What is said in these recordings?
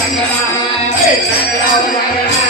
ரங்கராம ரங்கராம ரங்கராம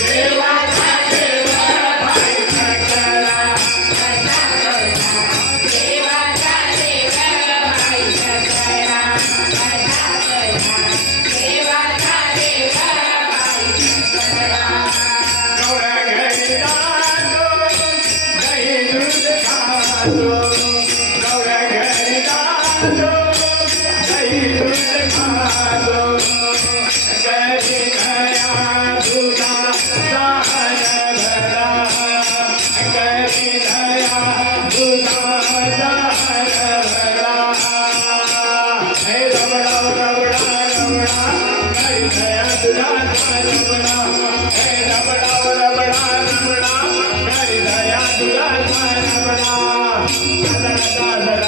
देवा देवा da da da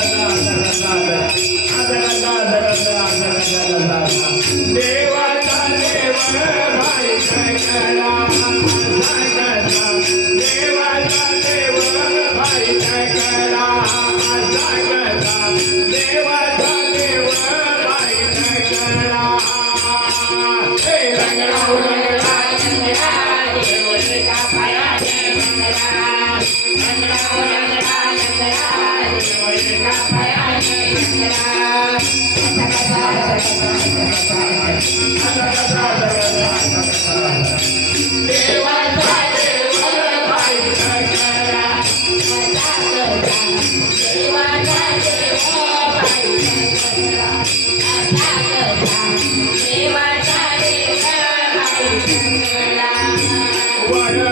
Why?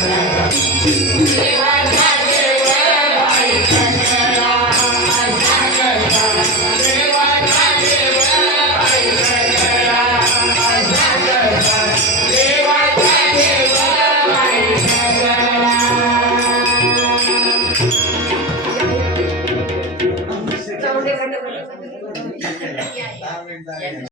जाऊ